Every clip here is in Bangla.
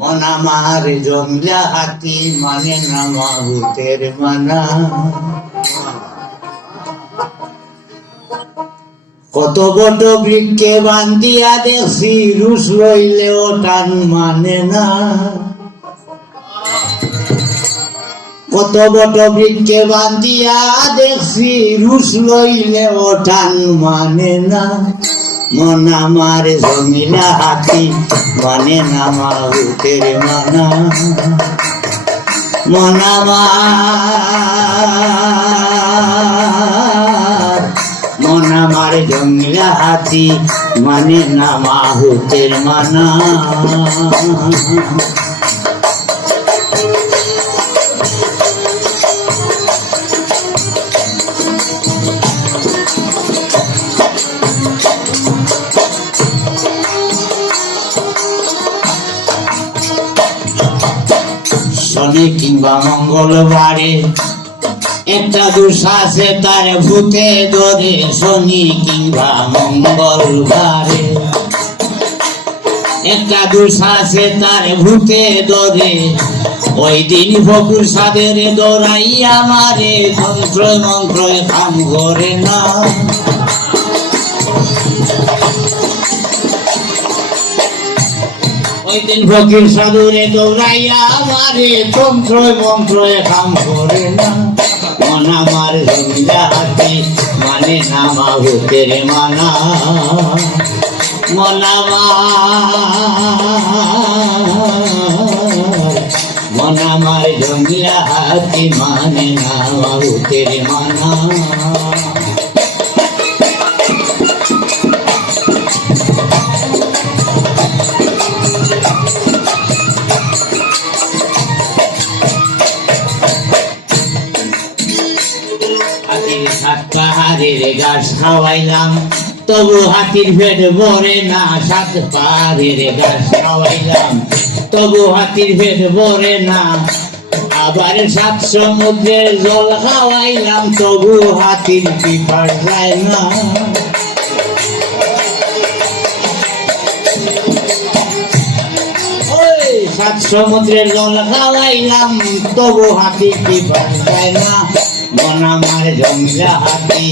মন আমার জমিলা হাতি মানে না মাহুতের মানা। কত বড় বৃক্ষে বান্ধিয়া দেখছি, রুশ লইলেও টান মানে না। কত বড় বৃক্ষে বান্ধিয়া দেখছি, রুশ লইলেও টান মানে না। মন আমার জমিলা হাতি মানে না মাহুতের মানা। মন আমার মন আমার জমিলা হাতি মানে না মাহুতের মানা। শনি কিংবা মঙ্গলবারে। একটা দুঃশ্বাসে তার ভূতে ধরে, শনি কিংবা মঙ্গলবারে। একটা দুঃশ্বাসে তার ভূতে ধরে, ওই দিন ফকুর সাদের দৌড়াইয়া মারে তন্ত্র মন্ত্র কাম করে না ওই দিন ফকির সাধুরে দৌড়াইয়া মারে তন্ত্র মন্ত্র কাম করে না। মন আমার জমিদাতি মানে না মাহুতের মানা। মন আমার মন আমার জমিলা হাতি মানে না মাহুতের মানা। গাছ খাওয়াইলাম, তবু হাতির পেট ভরে না, সাত পাহাড়ের গাছ খাওয়াইলাম, তবু হাতির পেট ভরে না। আবার সাত সমুদ্রের জল খাওয়াইলাম, তবু হাতির পিপার যায় না। সাত সমুদ্রের জল খাওয়াইলাম, তবু হাতি কি যায় না। মন আমার জমিলা হাতি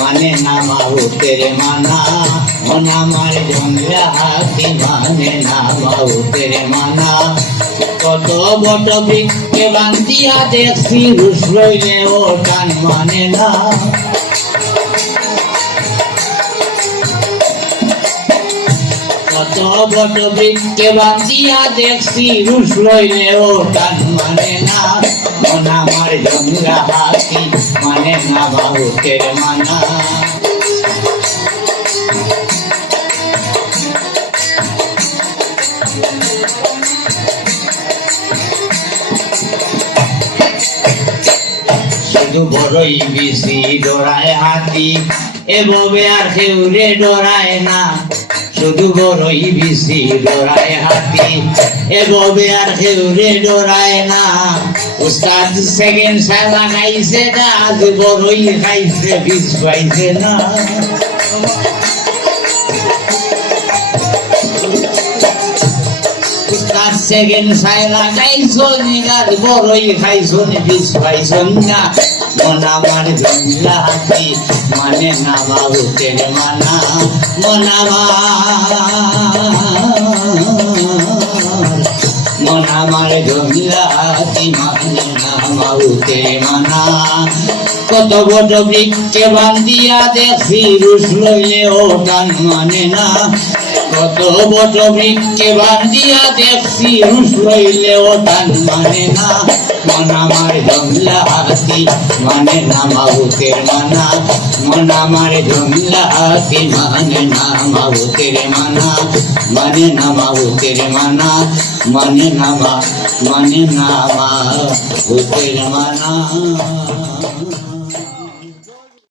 মানে না মাহুতের মানা। মন আমার জমিলা হাতি মানে না মাহুতের মানা। কত বট বৃক্ষে বান্ধিয়া দেখছি রুশ রইলে ও টান মানে না। কত বট বৃক্ষে বাঁধিয়া দেখছি রুশ লইলে ও টান মানে না। মন আমার জমরা হাতি মানে না বাহুতের মানা। বড়ই বেশি ডরায় হাতি, এভাবে আর কেউ রে ডরায় না। শুধু বড়ই বিশি ডরায় হাতি। এভাবে আর কেউ রে ডরায় না। উস্তাদ সেকেন্ড সালা খাইছে না আজ বড়ই খাইছে বিষ পাইছে না। সেকেন্ড সালা খাইছো নিগার বড়ই খাইছো নি, বিষ পাইছো না মন আমার জমিলা হাতি মানে না বাবু তেরে মানা? মন মন আমার জমিলা হাতি মানে না বাবু তেরে মানা? কত বড় বৃক্ষে বান্ধিয়া দেখি রুশ লইলে ও গান মানে না। কত বড় বৃক্ষে বান্ধিয়া দেখছি, রুশ লইলে ও গান মানে না। মন আমার জমলা হাতি মানে না মাহুতের মানা। মন আমার জমলা হাতি মানে না মাহুতের মানা। মানে না মাহুতের মানা মানে না মানে না মাহুতের মানা।